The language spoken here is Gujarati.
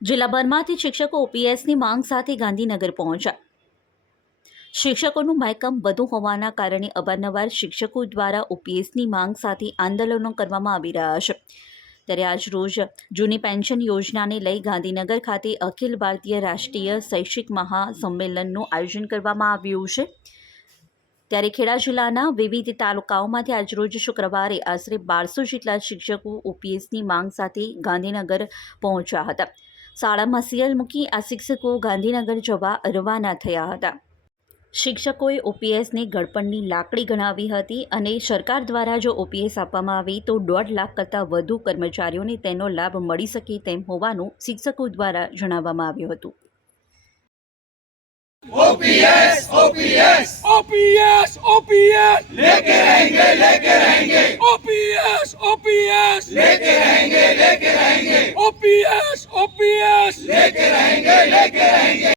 જિલ્લાભરમાંથી શિક્ષકો ઓપીએસની માંગ સાથે ગાંધીનગર પહોંચ્યા। શિક્ષકોનું મહેકમ વધુ હોવાના કારણે અવારનવાર શિક્ષકો દ્વારા ઓપીએસની માંગ સાથે આંદોલનો કરવામાં આવી રહ્યા છે। ત્યારે આજરોજ જૂની પેન્શન યોજનાને લઈ ગાંધીનગર ખાતે અખિલ ભારતીય રાષ્ટ્રીય શૈક્ષિક મહાસંમેલનનું આયોજન કરવામાં આવ્યું છે। ત્યારે ખેડા જિલ્લાના વિવિધ તાલુકાઓમાંથી આજરોજ શુક્રવારે આશરે 1200 જેટલા શિક્ષકો ઓપીએસની માંગ સાથે ગાંધીનગર પહોંચ્યા હતા। શાળામાં સીએલ મૂકી આ શિક્ષકો ગાંધીનગર જવા રવાના થયા હતા। શિક્ષકોએ ઓપીએસને ગળપણની લાકડી ગણાવી હતી અને સરકાર દ્વારા જો ઓપીએસ આપવામાં આવે તો 1.5 લાખ કરતાં વધુ કર્મચારીઓને તેનો લાભ મળી શકે તેમ હોવાનું શિક્ષકો દ્વારા જણાવવામાં આવ્યું હતું। ओपीएस ओपीएस ओपीएस ओपीएस लेके रहेंगे ओपीएस ओपीएस लेके रहेंगे ओपीएस ओपीएस लेके रहेंगे